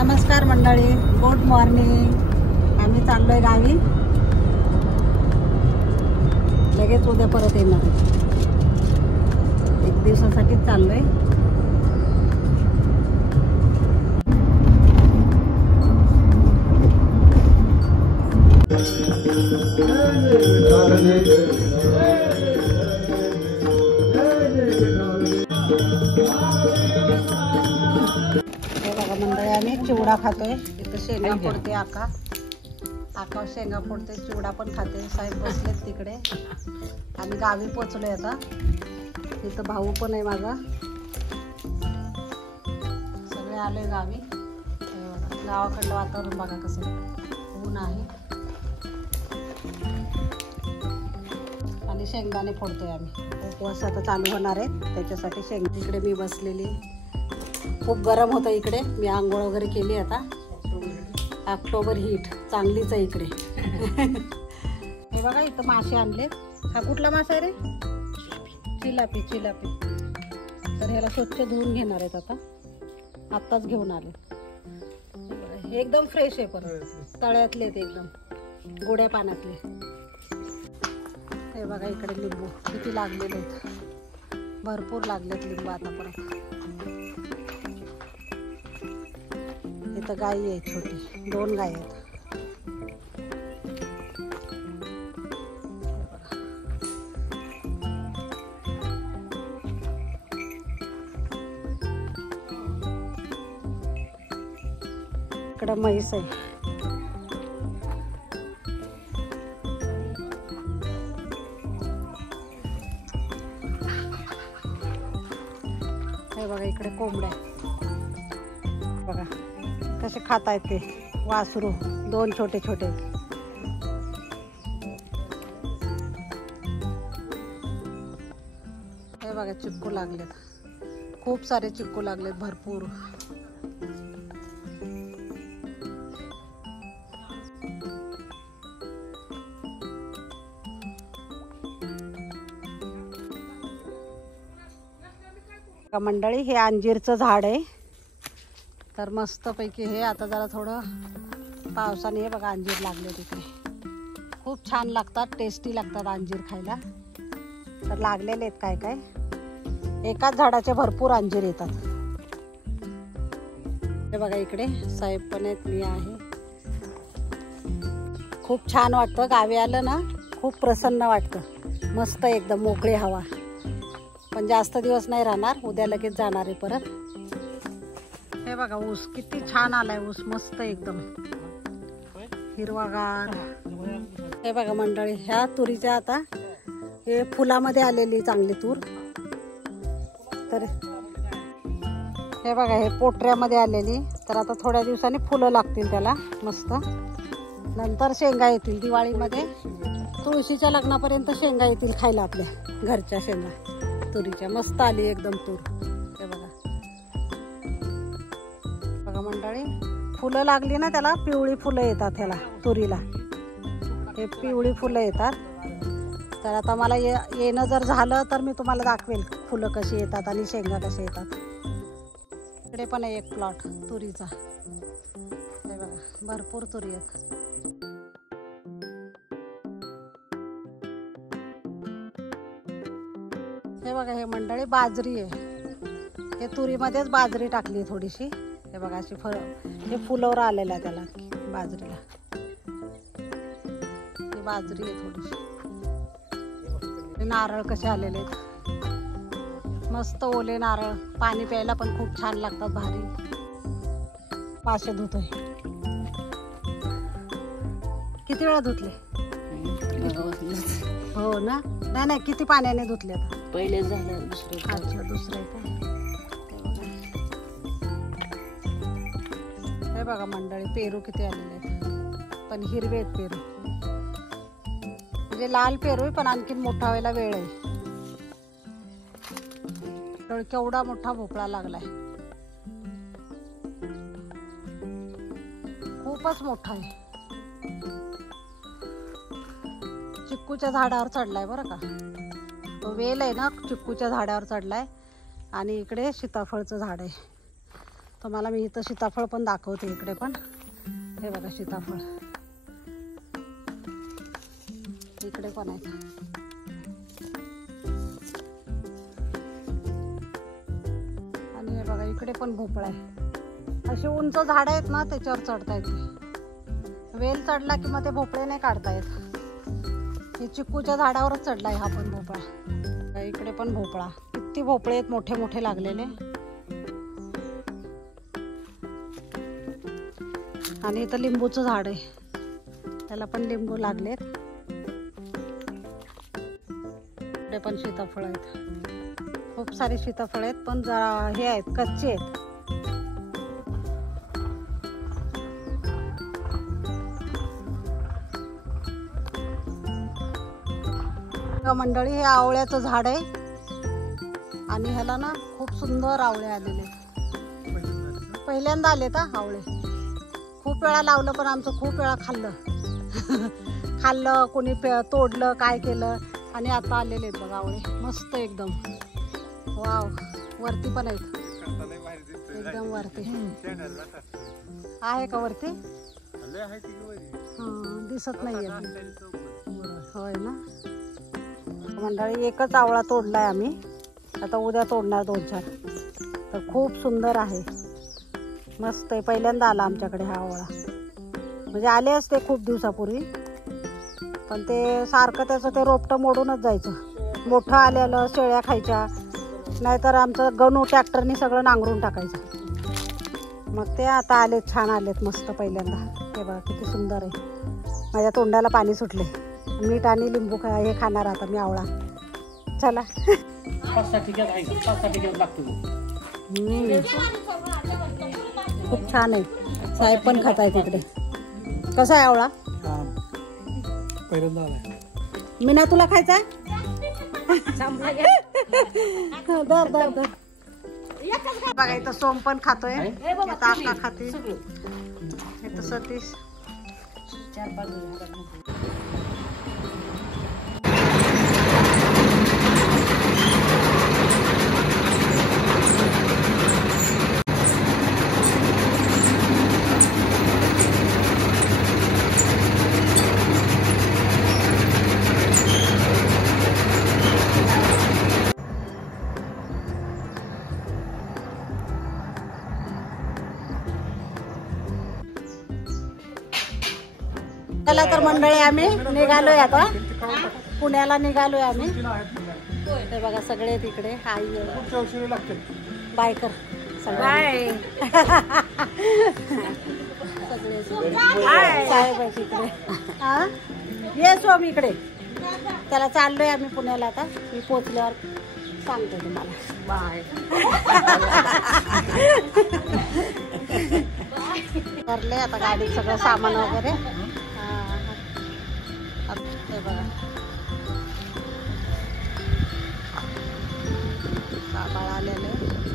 नमस्कार मंडळी, good morning. आम्ही चाललोय गावी. लगेच उद्या परत येणार. एक दिवसासाठीच चाललोय. हे बघा मंडळी, आम्ही चिवडा खातोय. इथं शेंगा फोडते आका शेंगा फोडते, चिवडा पण खाते. साहेब बसलेत तिकडे. आम्ही गावी पोचलोय आता. इथं भाऊ पण आहे माझा. सगळे आलोय गावी. गावाकडलं वातावरण बघा कसं ऊन आहे. आणि शेंगदाणे फोडतोय आम्ही. उपवास आता चालू होणार आहेत, त्याच्यासाठी शेंग. इकडे मी बसलेली. खूप गरम होतं इकडे. मी आंघोळ वगैरे केली. आता ऑक्टोबर हीट चांगलीच आहे इकडे. हे बघा इथं मासे आणले. हा कुठला मासा आहे रे? चिलापी. तर ह्याला स्वच्छ धुवून घेणार आहेत. आत्ताच घेऊन आले. एकदम फ्रेश आहे. परत तळ्यातले आहेत, एकदम गोड्या पाण्यातले. हे बघा इकडे लिंबू किती लागलेले आहेत. भरपूर लागलेत लिंबू आता परत. इथं गाई आहे छोटी, 2 गाई आहेत. इकडं म्हैस आहे. हे बघा इकडे कोंबड्या बघा कसे खात आहेत ते. वासरू 2 छोटे. हे बघा चिक्कू लागलेत. खूप सारे चिक्कू लागलेत, भरपूर. मंडळी हे अंजीरचं झाड आहे. तर मस्तपैकी हे आता जरा थोडं पावसाने हे बघा अंजीर लागले तिकडे. खूप छान लागतात, टेस्टी लागतात अंजीर खायला. तर लागलेले आहेत काय. एकाच झाडाचे भरपूर अंजीर येतात. हे बघा इकडे साहेब पण आहेत, मी आहे. खूप छान वाटतं गावी आलं ना. खूप प्रसन्न वाटतं. मस्त एकदम मोकळी हवा. पण जास्त दिवस नाही राहणार, उद्या लगेच जाणार आहे परत. हे बघा ऊस किती छान आलाय. ऊस मस्त एकदम हिरवागार. हे बघा मंडळी, ह्या तुरीच्या आता हे फुलामध्ये आलेली चांगली तूर. तर हे बघा हे पोटऱ्यामध्ये आलेली. तर आता थोड्या दिवसांनी फुलं लागतील त्याला मस्त. नंतर शेंगा येतील दिवाळीमध्ये. तुळशीच्या लग्नापर्यंत शेंगा येतील खायला आपल्या घरच्या शेंगा तुरीच्या. मस्त आली एकदम तूर. हे बघा मंडळी, फुलं लागली ना त्याला. पिवळी फुलं येतात ह्याला तुरीला. हे पिवळी फुलं येतात. तर आता मला येणं जर झालं तर मी तुम्हाला दाखवेल फुलं कशी येतात आणि शेंगा कशा येतात. इकडे पण आहे एक प्लॉट तुरीचा. हे बघा भरपूर तुरी आहेत. हे बघा हे मंडळी बाजरी आहे. हे तुरीमध्येच बाजरी टाकली थोडीशी. हे बघा अशी हे फुलावर आलेलं आहे त्याला बाजरीला. ही बाजरी आहे थोडीशी. हे नारळ कसे आलेले आहेत. मस्त ओले नारळ. पाणी प्यायला पण खूप छान लागतात, भारी. पाशे धुतोय. किती वेळा धुतले? हो ना. नाही किती पाण्याने धुतले? पहिले झालं, अच्छा दुसरे का. हे बघा मंडळी पेरू किती आलेले आहेत. पण हिरवे आहेत पेरू. म्हणजे लाल पेरू आहे पण आणखी मोठा व्हायला वेळ आहे. केवढा मोठा भोपळा लागलाय. खूपच मोठा आहे. चिक्कूच्या झाडावर चढलाय बरं का. तो वेल आहे ना चिक्कूच्या झाडावर चढलाय. आणि इकडे सीताफळचं झाड आहे. तर मला मी इथं सीताफळ पण दाखवते. इकडे पण हे बघा सीताफळ इकडे पण आहे. आणि हे बघा इकडे पण भोपळा आहे. अशी उंच झाडं आहेत ना त्याच्यावर चढता येते. वेल चढला की मग ते भोपळे नाही काढता येत. हे चिक्कूच्या झाडावरच चढलाय हा पण भोपळा. इकडे पण भोपळा, किती भोपळे आहेत मोठे मोठे लागलेले. आणि इथं लिंबूचं झाड आहे, त्याला पण लिंबू लागलेत. इकडे पण सीताफळ आहेत, खूप सारे सीताफळ आहेत पण हे आहेत कच्चे आहेत. मंडळी हे आवळ्याचं झाड आहे आणि ह्याला ना खूप सुंदर आवळे आलेले. पहिल्यांदा आले का आवळे. खूप वेळा लावलं पण आमचं खूप वेळा खाल्लं कोणी तोडलं काय केलं आणि आता आलेले आहेत बघा आवळे. मस्त एकदम. वाव, वरती पण आहेत एकदम वरती. आहे का वरती? दिसत नाहीये. होय ना मंडळी. एकच आवळा तोडलाय आम्ही, आता उद्या तोडणार 2-4. तर खूप सुंदर आहे, मस्त आहे. पहिल्यांदा आला आमच्याकडे हा आवळा. म्हणजे आले असते खूप दिवसापूर्वी पण ते सारखं त्याचं ते रोपटं मोडूनच जायचं. मोठं आलेलं शेळ्या खायच्या, नाहीतर आमचं गणू ट्रॅक्टरनी सगळं नांगरून टाकायचं. मग ते आता आलेत, छान आलेत मस्त पहिल्यांदा. हे बघा किती सुंदर आहे. माझ्या तोंडाला पाणी सुटले. मीठ आणि लिंबू हे खाणार आता मी आवळा. चला 5-6 लागतो. खूप छान आहे. साहेब पण खात आहे तिकडे. कसा आहे आवळा? पहिल्यांदा आलाय. मीना तुला खायचा? दर दर दर. बघा इथं सोम पण खातोय, इथं आका खाते, इथं सतीश. चला तर मंडळी आम्ही निघालोय आता, पुण्याला निघालोय आम्ही. ते बघा सगळे तिकडे आई बायकर सगळे साहेब आहे तिकडे. हा ये सोम इकडे. त्याला चाललोय आम्ही पुण्याला आता. मी पोचल्यावर सांगते तुम्हाला. बाय. करले आता गाडीत सगळं सामान वगैरे. हे बघा काबाळ आलेले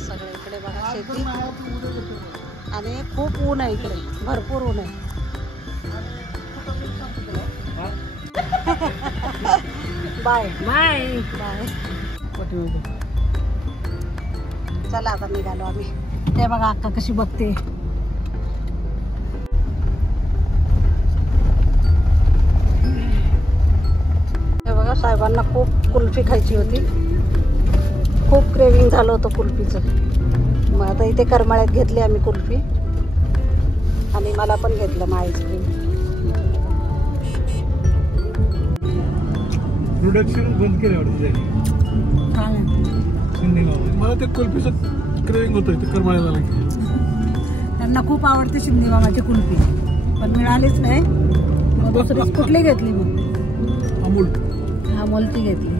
सगळे इकडे बघा शेती. आणि खूप ऊन आहे इकडे, भरपूर ऊन आहे. Bye bye bye. चला आता निघालो आम्ही. ते बघा अक्का कशी बघते. साहेबांना खूप कुल्फी खायची होती, खूप क्रेविंग झालं होतं कुल्फीचं. मग आता इथे करमाळ्यात घेतली आम्ही कुल्फी आणि मला पण घेतलं मग आईस्क्रीम. प्रोडक्शन बंद केलं मला ते कुल्फीचं क्रेविंग होतं ते करमाळ्याला. त्यांना खूप आवडते शिंदे मामाची कुल्फी पण मिळालीच नाही. मग दुसरी कुठली घेतली? मग अमूलची घेतली.